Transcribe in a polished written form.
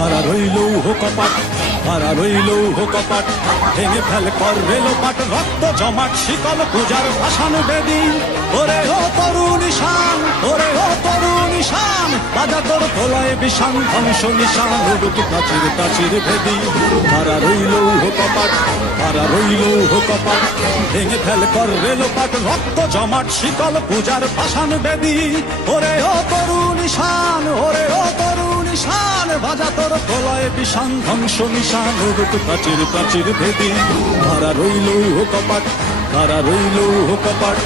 হারা রইল কপাট, হারা রইল কপাট, ভেঙে ফেল কর রেলোপাট, রক্ত জমাট শিকল পূজার ভাসান বেদি। ওরে ও তরুণ ঈশান, ওরে ও তরুণ ঈশান, বাজা তোর প্রলয় বিষান ধ্বংস নিশান, উড়ুক প্রাচীর প্রাচীর ভেদি। হারা রইল কপাট, হারা রইল কপাট, ভেঙে ফেল কর রেলোপাট, রক্ত জমাট শিকল পূজার ভাসান বেদি। ওরে ও তরুণ ঈশান, ওরে ও তরুণ ঈশান, বাজা তোর প্রলয় বিষান ধ্বংস নিশান, উড়ুক প্রাচীর প্রাচীর ভেদি। হারা রইল কপাট, হারা রইল কপাট।